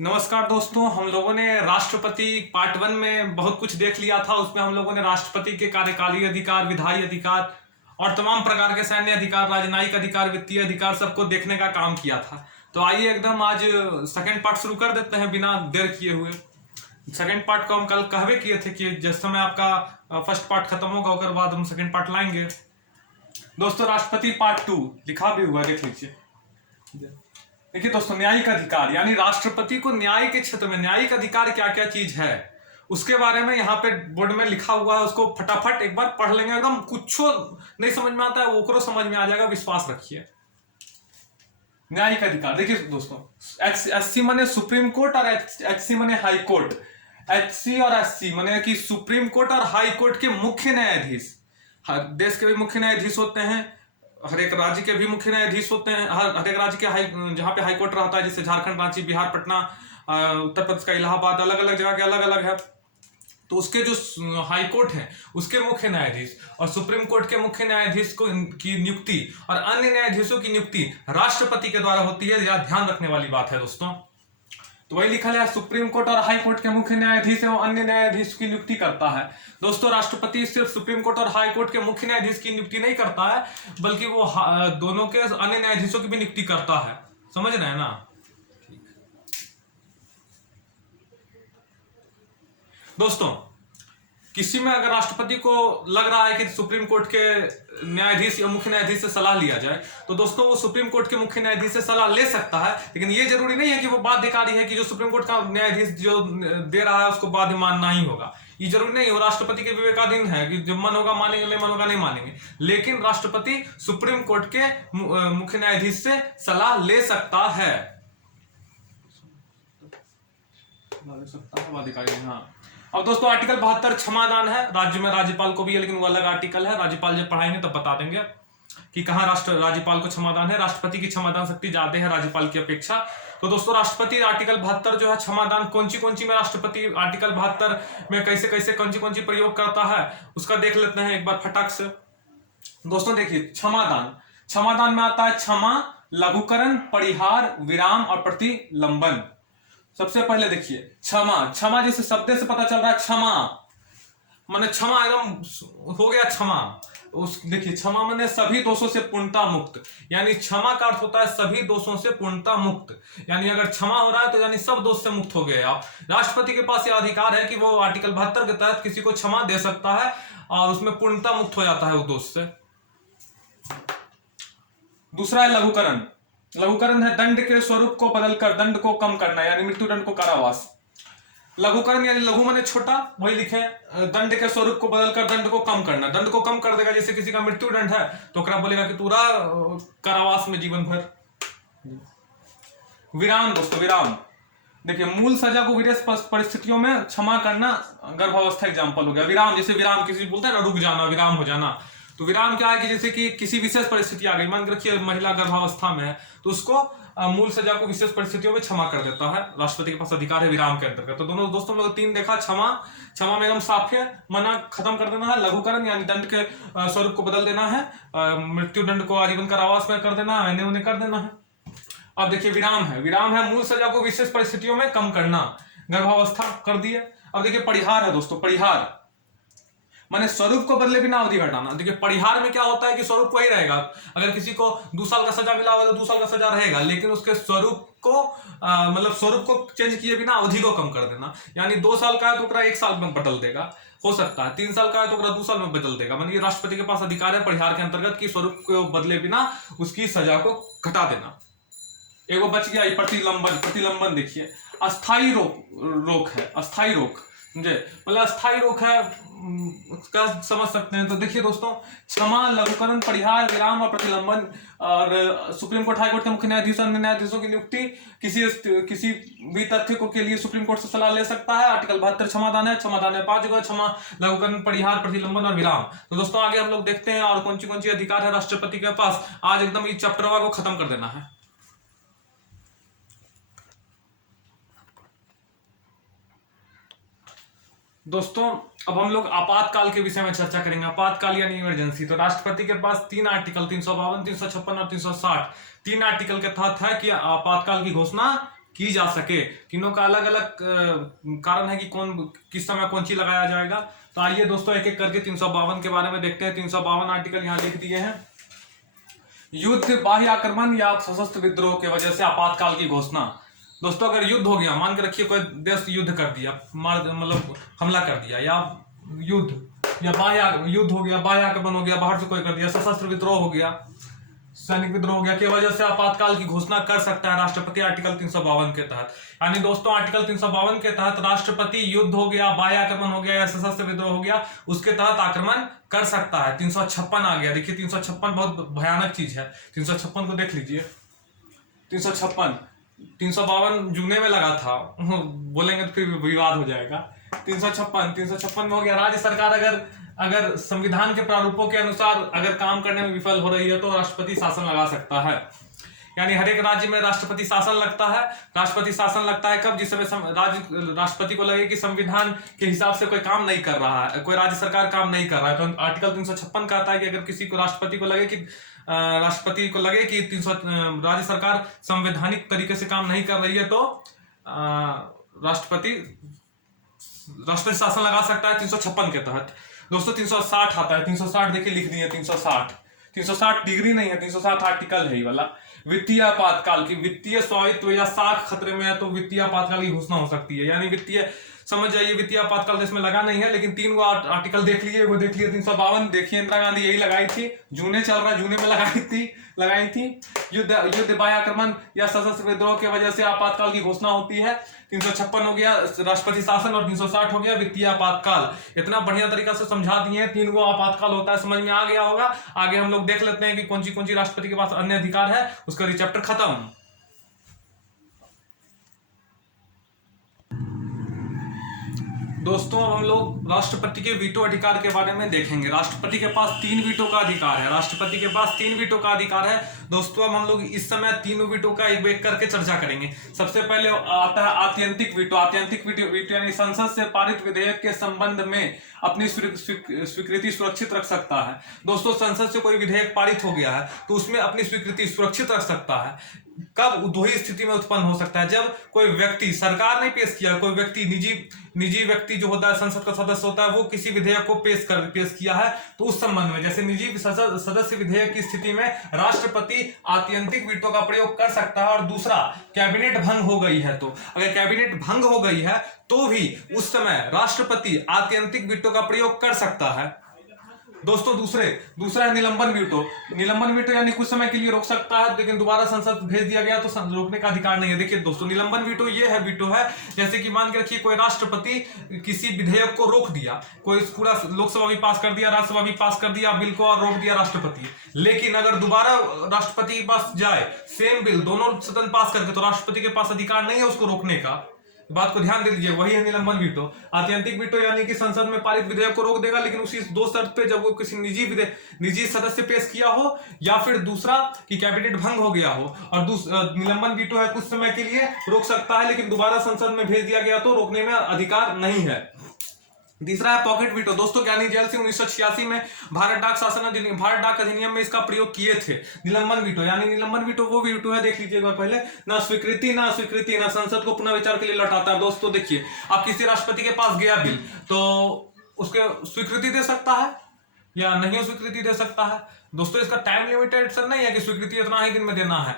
नमस्कार दोस्तों, हम लोगों ने राष्ट्रपति पार्ट 1 में बहुत कुछ देख लिया था। उसमें हम लोगों ने राष्ट्रपति के कार्यकालीय अधिकार, विधायी अधिकार और तमाम प्रकार के सैन्य अधिकार, राजनयिक अधिकार, वित्तीय अधिकार सबको देखने का काम किया था। तो आइए एकदम आज सेकंड पार्ट शुरू कर देते हैं बिना देर किए हुए। सेकंड पार्ट को हम कल कहवे किए थे कि जिस समय आपका फर्स्ट पार्ट खत्म होगा उसके बाद हम सेकंड पार्ट लाएंगे। दोस्तों, राष्ट्रपति पार्ट 2 लिखा भी हुआ, देख लीजिए। देखिए दोस्तों, न्यायिक अधिकार यानी राष्ट्रपति को न्याय के क्षेत्र में न्यायिक अधिकार क्या क्या चीज है उसके बारे में यहाँ पे बोर्ड में लिखा हुआ है। उसको फटाफट एक बार पढ़ लेंगे, एकदम कुछ नहीं समझ में आता है वो समझ में आ जाएगा, विश्वास रखिए। न्यायिक अधिकार देखिए दोस्तों, एचसी माने सुप्रीम कोर्ट और एचसी माने हाई कोर्ट। एचसी और एससी माने कि सुप्रीम कोर्ट और हाई कोर्ट के मुख्य न्यायाधीश। हर देश के भी मुख्य न्यायाधीश होते हैं, हर एक राज्य के भी मुख्य न्यायाधीश होते हैं। हर एक राज्य के जहां पे हाई कोर्ट रहता है, जैसे झारखंड, रांची, बिहार, पटना, उत्तर प्रदेश का इलाहाबाद, अलग अलग जगह के अलग अलग है। तो उसके जो हाई कोर्ट है उसके मुख्य न्यायाधीश और सुप्रीम कोर्ट के मुख्य न्यायाधीश की नियुक्ति और अन्य न्यायाधीशों की नियुक्ति राष्ट्रपति के द्वारा होती है। यह ध्यान रखने वाली बात है दोस्तों। तो वही लिखा है, सुप्रीम कोर्ट और हाई कोर्ट के मुख्य न्यायाधीश एवं अन्य न्यायाधीश की नियुक्ति करता है। दोस्तों, राष्ट्रपति सिर्फ सुप्रीम कोर्ट और हाई कोर्ट के मुख्य न्यायाधीश की नियुक्ति नहीं करता है, बल्कि वो दोनों के अन्य न्यायाधीशों की भी नियुक्ति करता है। समझ रहे हैं ना? दोस्तों, किसी में अगर राष्ट्रपति को लग रहा है कि सुप्रीम कोर्ट के न्यायाधीश या मुख्य न्यायाधीश से सलाह लिया जाए, तो दोस्तों वो सुप्रीम कोर्ट के मुख्य न्यायाधीश से सलाह ले सकता है। लेकिन ये जरूरी नहीं है कि वो बाध्यकारी है कि जो सुप्रीम कोर्ट का न्यायाधीश जो दे रहा है उसको बाध्य मानना ही होगा। ये जरूरी नहीं है, वो राष्ट्रपति के विवेकाधीन है कि जब मन होगा मानेंगे, नहीं मन होगा नहीं मानेंगे। लेकिन राष्ट्रपति सुप्रीम कोर्ट के मुख्य न्यायाधीश से सलाह ले सकता है। हाँ, अब दोस्तों आर्टिकल 72 क्षमादान है। राज्य में राज्यपाल को भी है, लेकिन वो अलग आर्टिकल है। राज्यपाल जब पढ़ाएंगे तब बता देंगे कि कहाँ राज्यपाल को क्षमादान है। राष्ट्रपति की क्षमादान शक्ति ज्यादा है राज्यपाल की अपेक्षा। तो दोस्तों, राष्ट्रपति आर्टिकल 72 जो है क्षमादान कौन सी में राष्ट्रपति आर्टिकल 72 में कैसे कैसे कौन सी प्रयोग करता है उसका देख लेते हैं एक बार फटाक से। दोस्तों देखिए, क्षमादान में आता है क्षमा, लघुकरण, परिहार, विराम और प्रतिलंबन। सबसे पहले देखिए क्षमा जैसे शब्द से पता चल रहा है, क्षमा माने क्षमा एकदम हो गया क्षमा। देखिए क्षमा माने सभी दोषों से पूर्णता मुक्त, यानी क्षमा का अर्थ होता है सभी दोषों से पूर्णता मुक्त। यानी अगर क्षमा हो रहा है तो यानी सब दोष से मुक्त हो गए आप। राष्ट्रपति के पास यह अधिकार है कि वो आर्टिकल 72 के तहत किसी को क्षमा दे सकता है और उसमें पूर्णता मुक्त हो जाता है वो दोष से। दूसरा है लघुकरण। लघुकरण है दंड के स्वरूप को बदलकर दंड को कम करना, यानी मृत्यु दंड को कारावास। लघुकरण यानी लघु माने छोटा, वही लिखे दंड के स्वरूप को बदलकर दंड को कम करना। दंड को कम कर देगा, जैसे किसी का मृत्यु दंड है तो बोलेगा कि पूरा कारावास में जीवन भर। विराम दोस्तों, विराम देखिए मूल सजा को विशेष परिस्थितियों में क्षमा करना, गर्भावस्था एग्जाम्पल हो गया। विराम जैसे विराम किसी बोलते हैं ना, रुक जाना, विराम हो जाना। तो विराम क्या है कि जैसे कि किसी विशेष परिस्थिति आ गई, मान के रखिए महिला गर्भावस्था में है तो उसको मूल सजा को विशेष परिस्थितियों में क्षमा कर देता है। राष्ट्रपति के पास अधिकार है विराम के अंतर्गत। तो दोनों दोस्तों लोग 3 देखा, क्षमा में एकदम साफ है, मना खत्म कर देना है। लघुकरण यानी दंड के स्वरूप को बदल देना है, मृत्यु दंड को आजीवन कारावास में कर देना है, उन्हें कर देना है। अब देखिए विराम है मूल सजा को विशेष परिस्थितियों में कम करना, गर्भावस्था कर दिए। अब देखिए परिहार है दोस्तों, परिहार माने स्वरूप को बदले बिना अवधि घटाना। देखिए परिहार में क्या होता है कि स्वरूप वही रहेगा। अगर किसी को 2 साल का सजा मिला हुआ तो 2 साल का सजा रहेगा, लेकिन उसके स्वरूप को मतलब स्वरूप को चेंज किए बिना अवधि को कम कर देना। यानी 2 साल का है तो 1 साल में बदल देगा, हो सकता है 3 साल का है तो 2 साल में बदल देगा। मतलब राष्ट्रपति के पास अधिकार है परिहार के अंतर्गत की स्वरूप को बदले बिना उसकी सजा को घटा देना। एगो बच गया प्रतिलंबन। प्रतिलंबन देखिए अस्थाई रोक है, अस्थाई रोक समझे, मतलब अस्थाई रोक है उसका समझ सकते हैं। तो देखिए दोस्तों, क्षमा, लघुकरण, परिहार, विराम और प्रतिलंबन और सुप्रीम कोर्ट, हाई कोर्ट के मुख्य न्यायाधीश, अन्य न्यायाधीशों की नियुक्ति किसी भी तथ्य को के लिए सुप्रीम कोर्ट से सलाह ले सकता है। आर्टिकल 72 क्षमादान है। क्षमादान है 5 जगह, क्षमा, लघुकरण, परिहार, प्रतिलंबन और विराम। तो दोस्तों आगे हम लोग देखते हैं और कौन सी अधिकार है राष्ट्रपति के पास। आज एकदम इस चैप्टर को खत्म कर देना है। दोस्तों अब हम लोग आपातकाल के विषय में चर्चा करेंगे। आपातकाल यानी इमरजेंसी। तो राष्ट्रपति के पास 3 आर्टिकल 352, 356 और 360 3 आर्टिकल के तहत है कि आपातकाल की घोषणा की जा सके। तीनों का अलग अलग कारण है कि कौन किस समय कौन चीज लगाया जाएगा। तो आइए दोस्तों एक एक करके 352 के बारे में देखते हैं। 352 आर्टिकल यहाँ लिख दिए हैं। युद्ध, बाह्य आक्रमण या सशस्त्र विद्रोह की वजह से आपातकाल की घोषणा। दोस्तों अगर युद्ध हो गया, मान के रखिए कोई देश युद्ध कर दिया, मतलब हमला कर दिया, या युद्ध या बाह्य युद्ध हो गया, बाह्य आक्रमण हो गया, बाहर से कोई कर दिया, सशस्त्र विद्रोह हो गया, सैनिक विद्रोह हो गया, की वजह से आपातकाल की घोषणा कर सकता है राष्ट्रपति आर्टिकल 352 के तहत। यानी दोस्तों आर्टिकल 352 के तहत राष्ट्रपति युद्ध हो गया, बाह्य आक्रमण हो गया या सशस्त्र विद्रोह हो गया, उसके तहत आक्रमण कर सकता है। 356 आ गया। देखिए 356 बहुत भयानक चीज है। 356 को देख लीजिए। 356 352 जुगने में लगा था, बोलेंगे तो फिर विवाद हो जाएगा। 356 में हो गया, राज्य सरकार अगर संविधान के प्रारूपों के अनुसार अगर काम करने में विफल हो रही है तो राष्ट्रपति शासन लगा सकता है। यानी हर एक राज्य में राष्ट्रपति शासन लगता है। राष्ट्रपति शासन लगता है कब? जिस समय राष्ट्रपति को लगे कि संविधान के हिसाब से कोई काम नहीं कर रहा है, कोई राज्य सरकार काम नहीं कर रहा है, तो आर्टिकल 356 कहता है कि अगर किसी को राष्ट्रपति को लगे कि राज्य सरकार संवैधानिक तरीके से काम नहीं कर रही है तो राष्ट्रपति शासन लगा सकता है 356 के तहत। दोस्तों 360 आता है। 360 देखिए लिख दिए। 360 डिग्री नहीं है, 360 आर्टिकल है ये वाला। वित्तीय आपातकाल की, वित्तीय स्वामित्व या साख खतरे में है तो वित्तीय आपातकाल की घोषणा हो सकती है। यानी वित्तीय, समझ जाइए वित्तीय आपातकाल देश में लगा नहीं है, लेकिन 3 गो आर्टिकल देख लिए। वो देख लिए 352, देखिए इंदिरा गांधी यही लगाई थी, जूने चल रहा, जूने में लगाई थी। युद्ध, बाह्य आक्रमण या सशस्त्र विद्रोह की वजह से आपातकाल की घोषणा होती है। 356 हो गया राष्ट्रपति शासन और 360 हो गया वित्तीय आपातकाल। इतना बढ़िया तरीका से समझा दिए हैं। 3 गो आपातकाल होता है, समझ में आ गया होगा। आगे हम लोग देख लेते हैं कि कौन सी राष्ट्रपति के पास अन्य अधिकार है, उसका चैप्टर खत्म। दोस्तों अब हम लोग राष्ट्रपति के वीटो अधिकार के बारे में देखेंगे। राष्ट्रपति के पास 3 वीटो का अधिकार है। राष्ट्रपति के पास 3 वीटो का अधिकार है। दोस्तों अब हम लोग इस समय तीनों वीटो का एक एक करके चर्चा करेंगे। सबसे पहले आता है आत्यंतिक वीटो। आत्यंतिक वीटो यानी संसद से पारित विधेयक के संबंध में अपनी स्वीकृति सुरक्षित रख सकता है। दोस्तों संसद से कोई विधेयक पारित हो गया है तो उसमें अपनी स्वीकृति सुरक्षित रख सकता है। कब? दो ही स्थिति में उत्पन्न हो सकता है, जब कोई व्यक्ति, सरकार ने पेश किया, कोई व्यक्ति, निजी व्यक्ति जो होता है, संसद का सदस्य होता है, वो किसी विधेयक को पेश किया है, तो उस संबंध में, जैसे निजी सदस्य विधेयक की स्थिति में राष्ट्रपति आत्यंतिक वीटो का प्रयोग कर सकता है। और दूसरा, कैबिनेट भंग हो गई है तो, अगर कैबिनेट भंग हो गई है तो भी उस समय राष्ट्रपति आत्यंतिक वीटो का प्रयोग कर सकता है। दोस्तों दूसरा है निलंबन वीटो। निलंबन वीटो यानी कुछ समय के लिए रोक सकता है, लेकिन दोबारा संसद भेज दिया गया तो रोकने का अधिकार नहीं है। देखिए दोस्तों निलंबन वीटो ये है, वीटो है जैसे कि मान के रखिए कोई राष्ट्रपति किसी विधेयक को रोक दिया, कोई पूरा लोकसभा भी पास कर दिया, राज्यसभा भी पास कर दिया बिल को और रोक दिया राष्ट्रपति, लेकिन अगर दोबारा राष्ट्रपति के पास जाए सेम बिल, दोनों सदन पास करके, तो राष्ट्रपति के पास अधिकार नहीं है उसको रोकने का। बात को ध्यान दे लीजिए, वही है निलंबन वीटो। आत्यंतिक वीटो यानी कि संसद में पारित विधेयक को रोक देगा, लेकिन उसी 2 शर्त पे, जब वो किसी निजी सदस्य पेश किया हो, या फिर दूसरा कि कैबिनेट भंग हो गया हो। और निलंबन वीटो है कुछ समय के लिए रोक सकता है, लेकिन दोबारा संसद में भेज दिया गया तो रोकने में अधिकार नहीं है। तीसरा है पॉकेट वीटो। दोस्तों ज्ञानी जैल सिंह 1986 में भारत डाक अधिनियम में इसका प्रयोग किए थे। निलंबन वीटो यानी निलंबन वीटो वो वीटो है, देख लीजिए एक बार पहले, ना स्वीकृति ना संसद को पुनः विचार के लिए लौटाता है। दोस्तों देखिए, आप किसी राष्ट्रपति के पास गया बिल तो उसके स्वीकृति दे सकता है या नहीं स्वीकृति दे सकता है। दोस्तों इसका टाइम लिमिटेड सर नहीं है कि स्वीकृति इतना ही दिन में देना है।